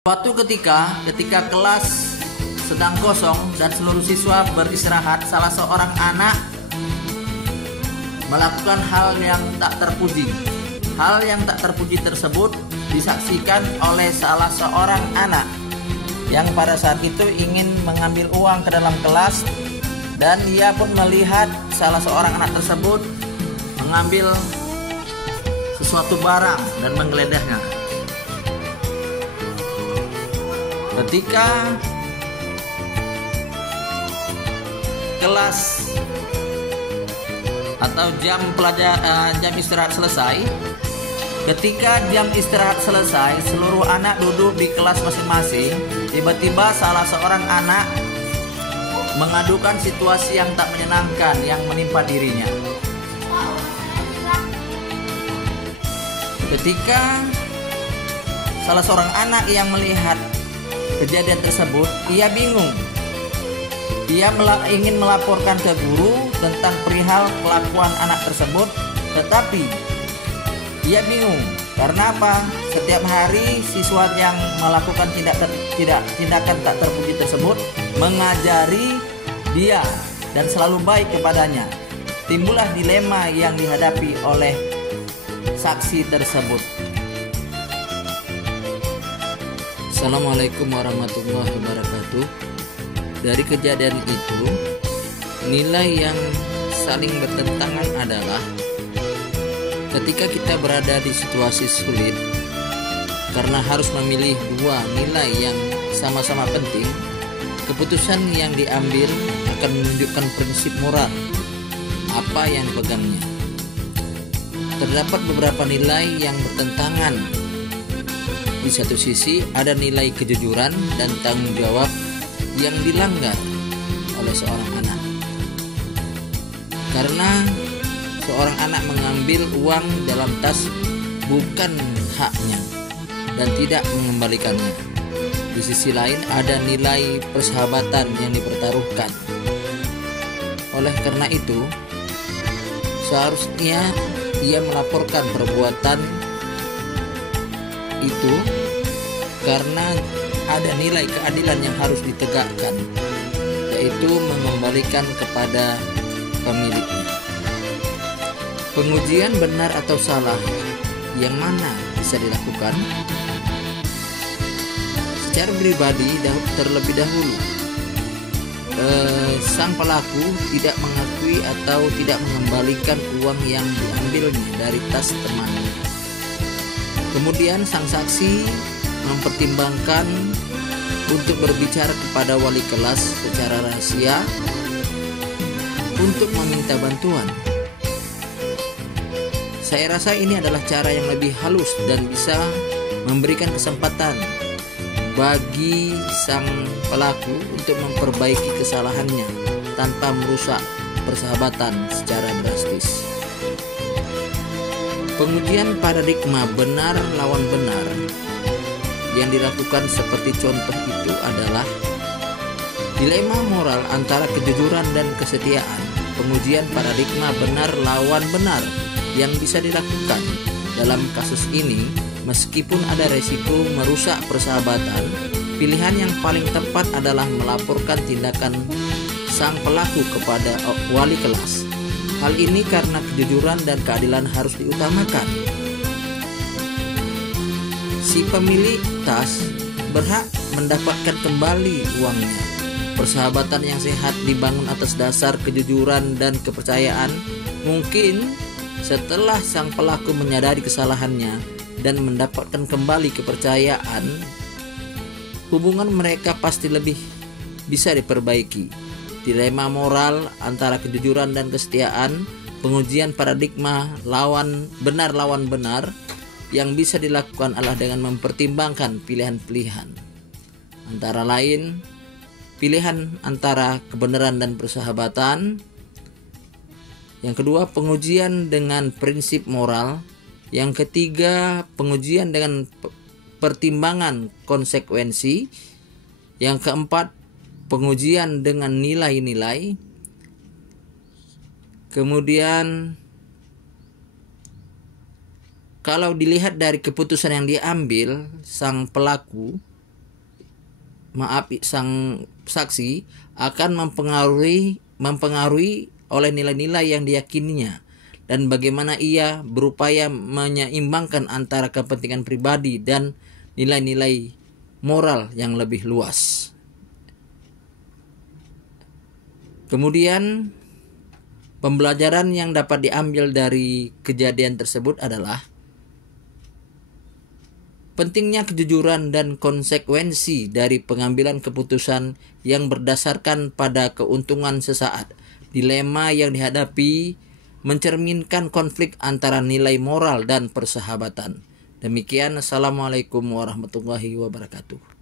Suatu ketika kelas sedang kosong dan seluruh siswa beristirahat, salah seorang anak melakukan hal yang tak terpuji. Hal yang tak terpuji tersebut disaksikan oleh salah seorang anak yang pada saat itu ingin mengambil uang ke dalam kelas, dan ia pun melihat salah seorang anak tersebut mengambil sesuatu barang dan menggeledahnya. Ketika kelas atau jam istirahat selesai, seluruh anak duduk di kelas masing-masing. Tiba-tiba salah seorang anak mengadukan situasi yang tak menyenangkan yang menimpa dirinya. Ketika salah seorang anak yang melihat kejadian tersebut, ia bingung. Ia ingin melaporkan ke guru tentang perihal kelakuan anak tersebut, tetapi ia bingung. Karena apa? Setiap hari siswa yang melakukan tindakan tak terpuji tersebut mengajari dia dan selalu baik kepadanya. Timbullah dilema yang dihadapi oleh saksi tersebut. Assalamualaikum warahmatullahi wabarakatuh. Dari kejadian itu, nilai yang saling bertentangan adalah ketika kita berada di situasi sulit karena harus memilih dua nilai yang sama-sama penting, keputusan yang diambil akan menunjukkan prinsip moral apa yang dipegangnya. Terdapat beberapa nilai yang bertentangan. Di satu sisi ada nilai kejujuran dan tanggung jawab yang dilanggar oleh seorang anak. Karena seorang anak mengambil uang dalam tas bukan haknya dan tidak mengembalikannya. Di sisi lain ada nilai persahabatan yang dipertaruhkan. Oleh karena itu, seharusnya ia melaporkan perbuatan itu karena ada nilai keadilan yang harus ditegakkan, yaitu mengembalikan kepada pemiliknya. Pengujian benar atau salah yang mana bisa dilakukan? Secara pribadi terlebih dahulu, sang pelaku tidak mengakui atau tidak mengembalikan uang yang diambilnya dari tas temannya. Kemudian sang saksi mempertimbangkan untuk berbicara kepada wali kelas secara rahasia untuk meminta bantuan. Saya rasa ini adalah cara yang lebih halus dan bisa memberikan kesempatan bagi sang pelaku untuk memperbaiki kesalahannya tanpa merusak persahabatan secara drastis. Pengujian paradigma benar lawan benar yang dilakukan seperti contoh itu adalah dilema moral antara kejujuran dan kesetiaan. Pengujian paradigma benar lawan benar yang bisa dilakukan dalam kasus ini, meskipun ada resiko merusak persahabatan, pilihan yang paling tepat adalah melaporkan tindakan sang pelaku kepada wali kelas. Hal ini karena kejujuran dan keadilan harus diutamakan. Si pemilik tas berhak mendapatkan kembali uangnya. Persahabatan yang sehat dibangun atas dasar kejujuran dan kepercayaan. Mungkin setelah sang pelaku menyadari kesalahannya dan mendapatkan kembali kepercayaan, hubungan mereka pasti lebih bisa diperbaiki. Dilema moral antara kejujuran dan kesetiaan, pengujian paradigma benar lawan benar yang bisa dilakukan adalah dengan mempertimbangkan pilihan-pilihan. Antara lain, pilihan antara kebenaran dan persahabatan. Yang kedua, pengujian dengan prinsip moral. Yang ketiga, pengujian dengan pertimbangan konsekuensi. Yang keempat, pengujian dengan nilai-nilai. Kemudian kalau dilihat dari keputusan yang diambil sang pelaku, sang saksi akan mempengaruhi oleh nilai-nilai yang diyakininya dan bagaimana ia berupaya menyeimbangkan antara kepentingan pribadi dan nilai-nilai moral yang lebih luas. Kemudian pembelajaran yang dapat diambil dari kejadian tersebut adalah pentingnya kejujuran dan konsekuensi dari pengambilan keputusan yang berdasarkan pada keuntungan sesaat. Dilema yang dihadapi mencerminkan konflik antara nilai moral dan persahabatan. Demikian, Assalamualaikum warahmatullahi wabarakatuh.